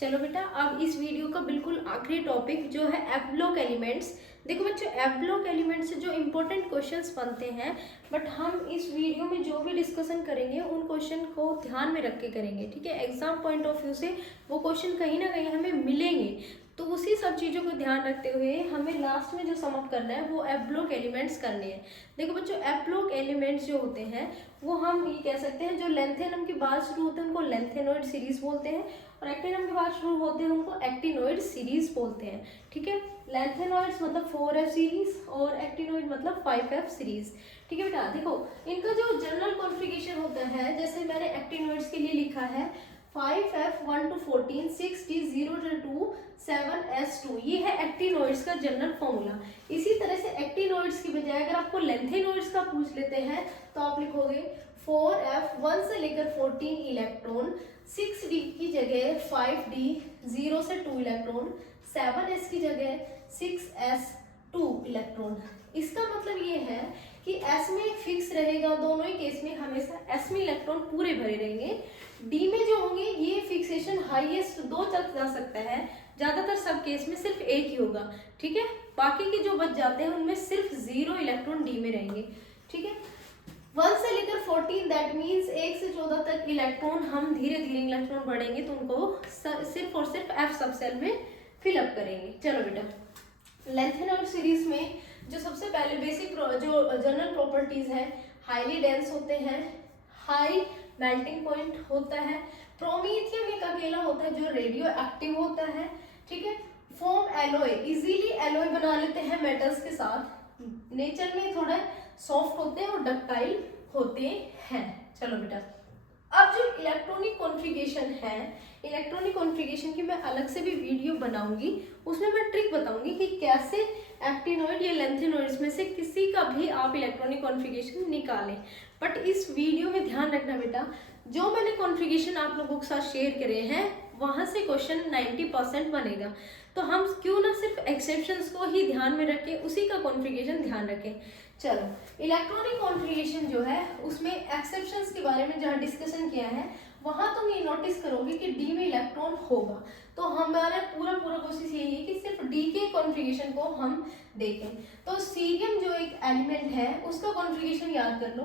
चलो बेटा, अब इस वीडियो का बिल्कुल आखिरी टॉपिक जो है एफ ब्लॉक एलिमेंट्स। देखो बच्चों, एफ ब्लॉक एलिमेंट से जो इम्पोर्टेंट क्वेश्चंस बनते हैं, बट हम इस वीडियो में जो भी डिस्कशन करेंगे उन क्वेश्चन को ध्यान में रख के करेंगे, ठीक है। एग्जाम पॉइंट ऑफ व्यू से वो क्वेश्चन कहीं ना कहीं हमें मिलेंगे, तो उसी सब चीज़ों को ध्यान रखते हुए हमें लास्ट में जो सम अप करना है वो एफ ब्लॉक एलिमेंट्स करने हैं। देखो बच्चों, एफ ब्लॉक एलिमेंट्स जो होते हैं वो हम ये कह सकते हैं, जो लेंथेनम के बाद शुरू होते हैं उनको लेंथेनॉइड सीरीज बोलते हैं, और एक्टिनम के बाद शुरू होते हैं उनको एक्टिनॉइड सीरीज बोलते हैं, ठीक है। लेंथेनॉइड्स मतलब 4F सीरीज और एक्टिनॉइड मतलब 5F सीरीज, ठीक है बेटा। देखो इनका जो जनरल कॉन्फ़िगरेशन होता है, जैसे मैंने एक्टिनॉइड्स के लिए लिखा है 5F 1 to 14 6D 0 to 2 7S2, ये है एक्टिनॉइड्स का जनरल फॉर्मूला। इसी तरह से एक्टिनॉइड्स की बजाय अगर आपको लेंथेनॉइड्स का पूछ लेते हैं तो आप लिखोगे 4F 1 से लेकर 14 इलेक्ट्रॉन, 6D की जगह 5D 0 से 2 इलेक्ट्रॉन, 7S की जगह 6S 2 इलेक्ट्रॉन। इसका मतलब ये है कि S में फिक्स रहेगा, दोनों ही केस में हमेशा S में इलेक्ट्रॉन पूरे भरे रहेंगे। D में जो होंगे ये फिक्सेशन हाईएस्ट 2 तक जा सकता है, ज्यादातर सब केस में सिर्फ एक ही होगा, ठीक है। बाकी के जो बच जाते हैं उनमें सिर्फ 0 इलेक्ट्रॉन D में रहेंगे, ठीक है। 1 से लेकर 14 दैट मीन्स 1 से 14 तक इलेक्ट्रॉन हम धीरे धीरे इलेक्ट्रॉन बढ़ेंगे तो उनको सिर्फ और सिर्फ F सब सेल में फिलअप करेंगे। चलो बेटा, लेंथेनॉइड सीरीज में जो सबसे पहले बेसिक जो जनरल प्रॉपर्टीज है, हाईली डेंस होते हैं, हाई मेल्टिंग पॉइंट होता है, प्रोमीथियम एक अकेला होता है जो रेडियो एक्टिव होता है, ठीक है। फॉर्म एलॉय, इजीली एलॉय बना लेते हैं मेटल्स के साथ, नेचर में थोड़ा सॉफ्ट होते हैं और डक्टाइल होते हैं। चलो बेटा, अब जो इलेक्ट्रॉनिक कॉन्फ़िगरेशन है, इलेक्ट्रॉनिक कॉन्फ़िगरेशन की मैं अलग से भी वीडियो बनाऊंगी, उसमें मैं ट्रिक बताऊंगी कि कैसे एक्टिनॉइड या लेंथेनॉइड्स में से किसी का भी आप इलेक्ट्रॉनिक कॉन्फ़िगरेशन निकालें। बट इस वीडियो में ध्यान रखना बेटा, जो मैंने कॉन्फ़िगरेशन आप लोगों के साथ शेयर करे हैं वहाँ से क्वेश्चन 90% बनेगा, तो हम क्यों ना सिर्फ एक्सेप्शंस को ही ध्यान में रखें, उसी का कॉन्फ़िगरेशन ध्यान रखें। चलो, इलेक्ट्रॉनिक कॉन्फ़िगरेशन जो है उसमें एक्सेप्शंस के बारे में जहाँ डिस्कशन किया है वहाँ तुम ये नोटिस करोगे कि डी में इलेक्ट्रॉन होगा, तो हमारा पूरा कोशिश यही है कि सिर्फ डी के कॉन्फ़िगरेशन को हम देखें। तो सीरियम जो एक एलिमेंट है उसका कॉन्फ़िगरेशन याद कर लो,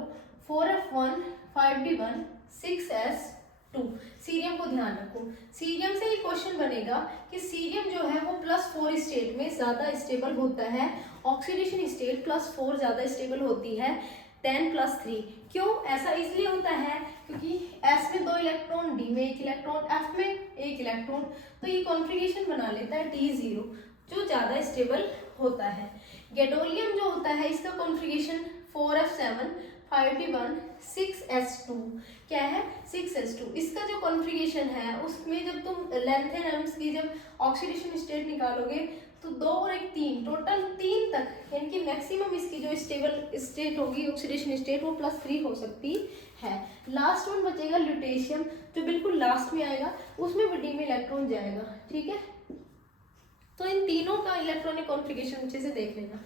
4F1 5D1 6S2। सीरियम को ध्यान रखो, सीरियम से ये क्वेश्चन बनेगा कि सीरियम जो है वो +4 स्टेट में ज़्यादा स्टेबल होता है, ऑक्सीडेशन स्टेट +4 ज़्यादा स्टेबल होती है देन +3। क्यों ऐसा इसलिए होता है क्योंकि S में 2 इलेक्ट्रॉन, D में 1 इलेक्ट्रॉन, F में 1 इलेक्ट्रॉन, तो ये कॉन्फ़िगरेशन बना लेता है D0 जो ज़्यादा स्टेबल होता है। गैडोलियम जो होता है इसका कॉन्फ़िगरेशन 4F7 5D1 6S2 क्या है 6S2। इसका जो कॉन्फ़िगरेशन है उसमें जब तुम लेंथेनम्स की जब ऑक्सीडेशन स्टेट निकालोगे तो 2 और 1 3 टोटल 3 तक, यानी कि मैक्सिमम इसकी जो स्टेबल स्टेट होगी ऑक्सीडेशन स्टेट वो +3 हो सकती है। लास्ट वन बचेगा ल्यूटेशियम जो बिल्कुल लास्ट में आएगा, उसमें भी डी में इलेक्ट्रॉन जाएगा, ठीक है। तो इन तीनों का इलेक्ट्रॉनिक कॉन्फ़िगरेशन अच्छे से देख लेना।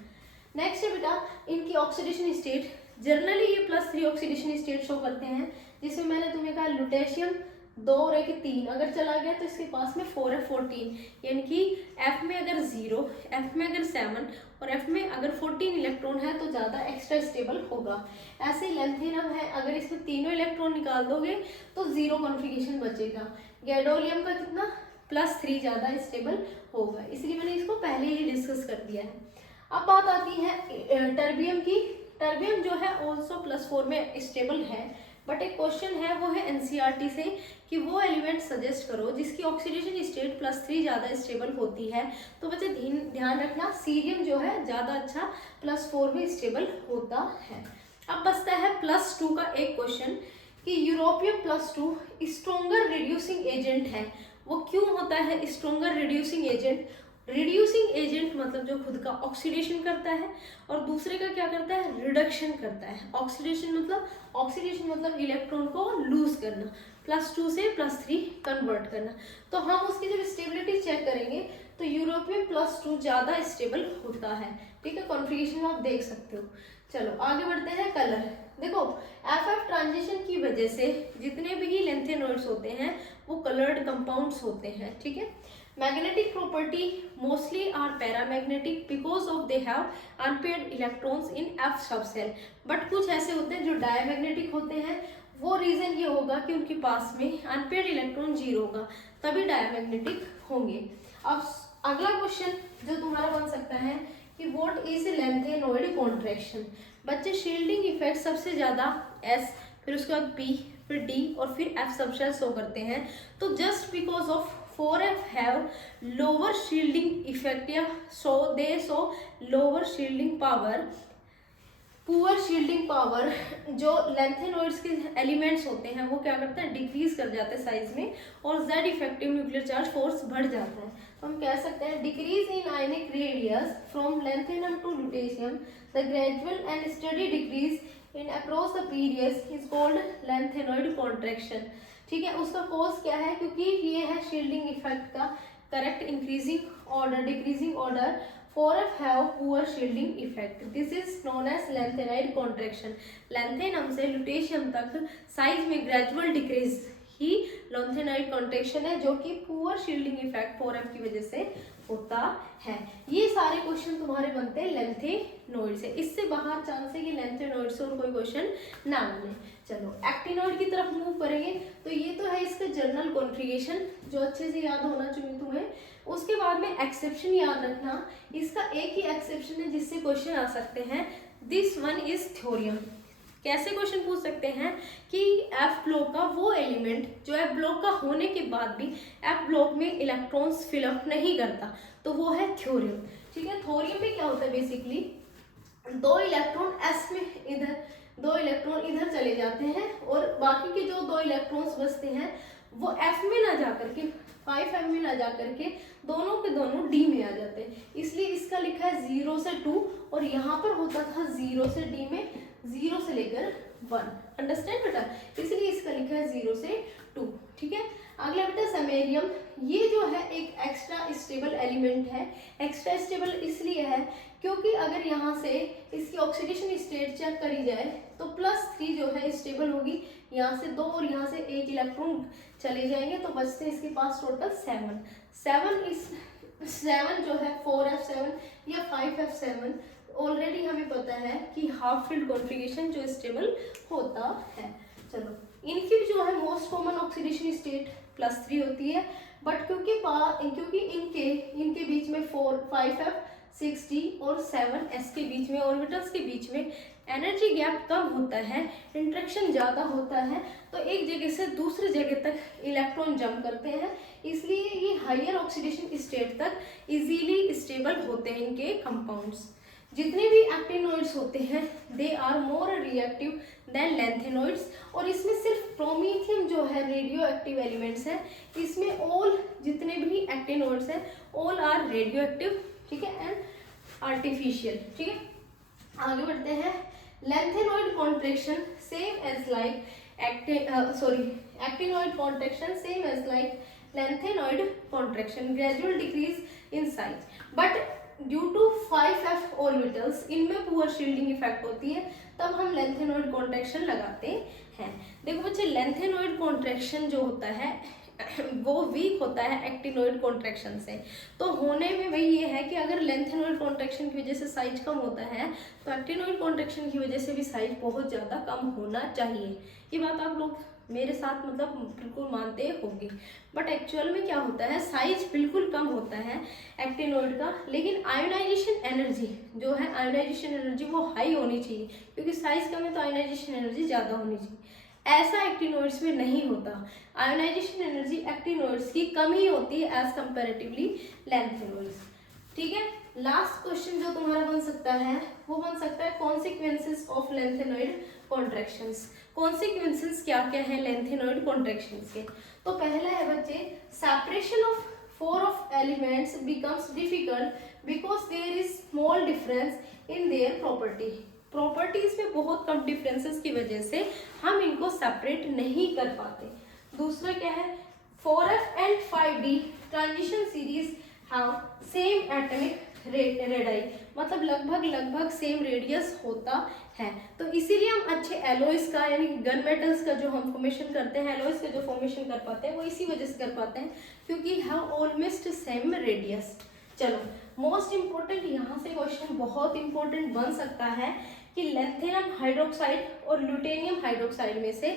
नेक्स्ट है बेटा इनकी ऑक्सीडेशन स्टेट, जनरली ये +3 ऑक्सीडेशन स्टेट शो करते हैं, जिसमें मैंने तुम्हें कहा लुटेशियम 2 और 1 3 अगर चला गया तो इसके पास में 4F14, यानी कि F में अगर 0, F में अगर 7 और F में अगर 14 इलेक्ट्रॉन है तो ज़्यादा एक्स्ट्रा स्टेबल होगा। ऐसे लेंथेनम है, अगर इसमें तीनों इलेक्ट्रॉन निकाल दोगे तो 0 कॉन्फ़िगरेशन बचेगा। गैडोलियम का कितना +3 ज़्यादा स्टेबल होगा, इसलिए मैंने इसको पहले ही डिस्कस कर दिया है। अब बात आती है टर्बियम की। टर्बियम जो है ऑल्सो +4 में स्टेबल है, बट एक क्वेश्चन है वो है एनसीईआरटी से कि वो एलिमेंट सजेस्ट करो जिसकी ऑक्सीडेशन स्टेट +3 ज़्यादा स्टेबल होती है। तो बच्चे ध्यान रखना सीरियम जो है ज़्यादा अच्छा +4 में स्टेबल होता है। अब बचता है +2 का एक क्वेश्चन कि यूरोपियम +2 स्ट्रोंगर रिड्यूसिंग एजेंट है। वो क्यों होता है stronger reducing agent? Reducing agent मतलब जो खुद का ऑक्सीडेशन करता है और दूसरे का क्या करता है रिडक्शन करता है। ऑक्सीडेशन मतलब इलेक्ट्रॉन को लूज करना, +2 से +3 कन्वर्ट करना। तो हम उसकी जब स्टेबिलिटी चेक करेंगे तो यूरोपियम +2 ज़्यादा स्टेबल होता है, ठीक है। कॉन्फ़िगरेशन आप देख सकते हो। चलो आगे बढ़ते हैं। कलर देखो, FF ट्रांजिशन की वजह से जितने भी लेंथेनॉइड्स होते हैं वो कलर्ड कंपाउंड्स होते हैं, ठीक है। Magnetic property mostly are paramagnetic because of they have unpaired electrons in f sub cell. But कुछ ऐसे होते हैं जो डायमैग्नेटिक होते हैं, वो रीजन ये होगा कि उनके पास में अनपेयर्ड इलेक्ट्रॉन जीरो होगा, तभी डायमैग्नेटिक होंगे। अब अगला क्वेश्चन जो तुम्हारा बन सकता है कि व्हाट इज लेंथेनॉइड कॉन्ट्रैक्शन। बच्चे शील्डिंग इफेक्ट सबसे ज़्यादा एस, फिर उसके बाद पी, फिर डी और फिर एफ सबशेल शो करते हैं। तो just because of 4f have lower shielding effect या so they show lower shielding power, poor shielding power, जो लेंथेनॉइड्स के एलिमेंट्स होते हैं वो क्या करते हैं, डिक्रीज कर जाते हैं साइज में, और Z effective nuclear charge force बढ़ जाता है। तो हम कह सकते हैं decrease in ionic radius from lanthanum to lutetium, the gradual and steady decrease in across the period is called lanthanoid contraction, ठीक है। उसका कॉज क्या है, क्योंकि ये है शील्डिंग इफेक्ट का correct increasing order, decreasing order, 4f have poor shielding effect. This is known as lanthanide contraction. Lanthanum से लुटेशियम तक साइज में ग्रेजुअल डिक्रीज ही लैंथेनाइड कॉन्ट्रैक्शन है, जो कि पुअर शील्डिंग इफेक्ट 4f की वजह से होता है। ये सारे क्वेश्चन तुम्हारे बनते हैं लेंथेनॉइड से। इससे बाहर चांस है कि लेंथेनॉइड से और कोई क्वेश्चन ना बने। चलो एक्टिनॉइड की तरफ मूव करेंगे। तो ये तो है इसका जनरल कॉन्फ़िगरेशन जो अच्छे से याद होना चाहिए तुम्हें। उसके बाद में एक्सेप्शन याद रखना, इसका एक ही एक्सेप्शन है जिससे क्वेश्चन आ सकते हैं, दिस वन इज थ्योरियम। कैसे क्वेश्चन पूछ सकते हैं कि एफ ब्लॉक का वो एलिमेंट जो एफ ब्लॉक का होने के बाद भी एफ ब्लॉक में इलेक्ट्रॉन्स फिलअप नहीं करता, तो वो है थ्योरियम, ठीक है। थ्योरियम में क्या होता है, बेसिकली दो इलेक्ट्रॉन एस में इधर, दो इलेक्ट्रॉन इधर चले जाते हैं और बाकी के जो दो इलेक्ट्रॉन्स बचते हैं वो एफ में ना जा करके 5f में ना जा करके दोनों के दोनों डी में आ जाते हैं, इसलिए इसका लिखा है 0 से 2 और यहाँ पर होता था 0 से डी में 0 से लेकर 1, अंडरस्टैंड बेटा, इसलिए इसका लिखा है 0 से 2, ठीक है। अगला बेटा समेरियम, ये जो है एक एक्स्ट्रा स्टेबल एलिमेंट है। एक्स्ट्रा स्टेबल इसलिए है क्योंकि अगर यहाँ से इसकी ऑक्सीडेशन स्टेट चेक करी जाए तो +3 जो है स्टेबल होगी, यहाँ से 2 और यहाँ से 1 इलेक्ट्रॉन चले जाएंगे तो बचते हैं इसके पास टोटल 7 जो है 4f7 या 5f7 ऑलरेडी हमें पता है कि हाफ फील्ड कॉन्फ़िगरेशन जो स्टेबल होता है। चलो इनकी जो है मोस्ट कॉमन ऑक्सीडेशन स्टेट +3 होती है, बट क्योंकि इनके बीच में 5f 6d और 7s के बीच में ऑर्बिटल्स के बीच में एनर्जी गैप कम होता है, इंट्रैक्शन ज़्यादा होता है, तो एक जगह से दूसरी जगह तक इलेक्ट्रॉन जंप करते हैं, इसलिए ये हायर ऑक्सीडेशन स्टेट तक इजीली स्टेबल होते हैं इनके कंपाउंड्स। जितने भी एक्टिनॉइड्स होते हैं they are more reactive than lanthanoids, और इसमें सिर्फ प्रोमीथियम जो है रेडियो एक्टिव एलिमेंट्स है, इसमें ऑल जितने भी एक्टिनॉइड्स हैं ऑल आर रेडियो एक्टिव, ठीक है, एंड आर्टिफिशियल, ठीक है। आगे बढ़ते हैं। Lanthanoid contraction same as like actinoid contraction same as like lanthanoid contraction, gradual decrease in size, but due to 5f orbitals इनमें पुअर शील्डिंग इफेक्ट होती है, तब हम लेंथेनॉइड कॉन्ट्रैक्शन लगाते हैं। देखो बच्चे लेंथेनॉइड कॉन्ट्रैक्शन जो होता है वो वीक होता है एक्टिनॉइड कॉन्ट्रैक्शन से। तो होने में वही ये है कि अगर लेंथेनॉइड कॉन्ट्रैक्शन की वजह से साइज कम होता है तो एक्टिनॉइड कॉन्ट्रैक्शन की वजह से भी साइज बहुत ज़्यादा कम होना चाहिए। ये बात आप लोग मेरे साथ मतलब बिल्कुल मानते होंगे, बट एक्चुअल में क्या होता है, साइज बिल्कुल कम होता है एक्टिनॉइड का, लेकिन आयोनाइजेशन एनर्जी जो है, आयोनाइजेशन एनर्जी वो हाई होनी चाहिए, क्योंकि साइज कम है तो आयोनाइजेशन एनर्जी ज़्यादा होनी चाहिए। ऐसा एक्टिनॉइड्स में नहीं होता, आयोनाइजेशन एनर्जी एक्टिनॉइड्स की कम ही होती है एज कंपेरेटिवली लेंथेनॉइड्स, ठीक है। लास्ट क्वेश्चन जो तुम्हारा बन सकता है वो बन सकता है consequences of lanthanoid contractions. Consequences क्या क्या है लेंथेनॉइड कॉन्ट्रैक्शंस के, तो पहला है बच्चे separation of 4 of elements becomes difficult because there is small difference in their properties में बहुत कम डिफरेंसेस की वजह से हम इनको सेपरेट नहीं कर पाते। दूसरा क्या है, 4f and 5d transition series have same atomic radii, मतलब लगभग सेम रेडियस होता है। तो इसीलिए हम अच्छे एलॉयज का यानी गन मेटल्स का जो हम फॉर्मेशन करते हैं, एलॉयज का जो फॉर्मेशन कर पाते हैं वो इसी वजह से कर पाते हैं क्योंकि हैव ऑलमोस्ट सेम रेडियस। चलो मोस्ट इम्पोर्टेंट यहाँ से क्वेश्चन बहुत इंपॉर्टेंट बन सकता है कि लिथियम हाइड्रोक्साइड और ल्यूटेनियम हाइड्रोक्साइड में से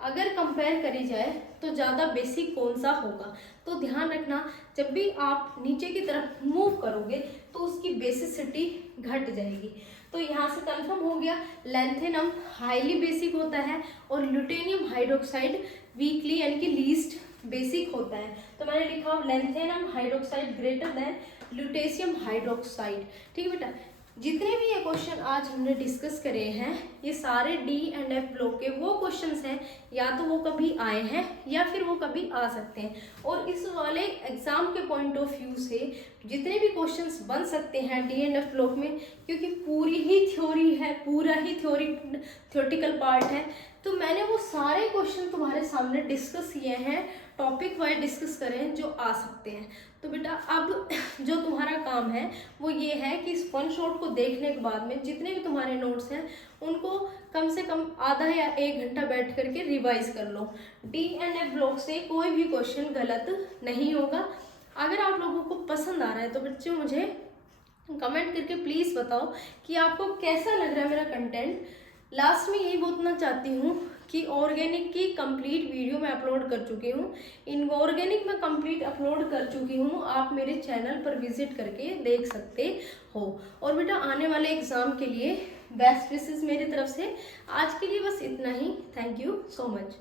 अगर कंपेयर करी जाए तो ज़्यादा बेसिक कौन सा होगा। तो ध्यान रखना जब भी आप नीचे की तरफ मूव करोगे तो उसकी बेसिसिटी घट जाएगी। तो यहाँ से कंफर्म हो गया लिथियम हाईली बेसिक होता है और ल्यूटेनियम हाइड्रोक्साइड वीकली यानी कि लीस्ट बेसिक होता है। तो मैंने लिखा lithium hydroxide greater than lutetium hydroxide. ठीक है बेटा, जितने भी ये क्वेश्चन आज हमने डिस्कस करे हैं ये सारे डी एंड एफ ब्लॉक के वो क्वेश्चंस हैं, या तो वो कभी आए हैं या फिर वो कभी आ सकते हैं। और इस वाले एग्जाम के पॉइंट ऑफ व्यू से जितने भी क्वेश्चंस बन सकते हैं डी एंड एफ ब्लॉक में, क्योंकि पूरी ही थ्योरी है, पूरा ही थ्योरेटिकल पार्ट है, तो मैंने वो सारे क्वेश्चन तुम्हारे सामने डिस्कस किए हैं, टॉपिक वाइज डिस्कस करें जो आ सकते हैं। तो बेटा अब जो तुम्हारा काम है वो ये है कि इस वन शॉट को देखने के बाद में जितने भी तुम्हारे नोट्स हैं उनको कम से कम आधा या 1 घंटा बैठ करके रिवाइज कर लो। डी एंड एफ ब्लॉक से कोई भी क्वेश्चन गलत नहीं होगा। अगर आप लोगों को पसंद आ रहा है तो बच्चों मुझे कमेंट करके प्लीज़ बताओ कि आपको कैसा लग रहा है मेरा कंटेंट। लास्ट में यही बोलना चाहती हूँ कि ऑर्गेनिक की कंप्लीट वीडियो मैं अपलोड कर चुकी हूँ, इनऑर्गेनिक मैं कंप्लीट अपलोड कर चुकी हूँ, आप मेरे चैनल पर विजिट करके देख सकते हो। और बेटा आने वाले एग्ज़ाम के लिए बेस्ट विशेस मेरी तरफ से। आज के लिए बस इतना ही। Thank you so much.